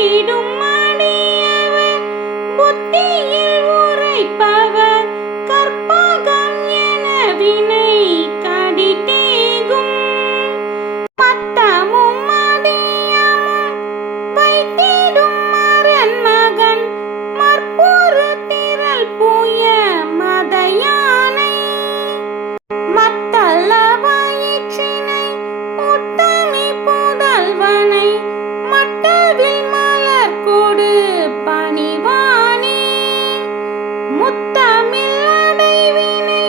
nunca. முத்தமிழ் அடைவினை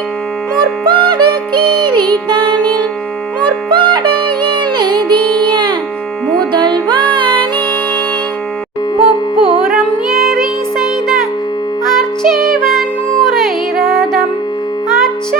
முற்பாடு கீரிதனில் முற்பாடு எழுதிய முதல்வானே. முப்புறம் எரி செய்த அர்ச்சேவன் உரை ரதம் அச்ச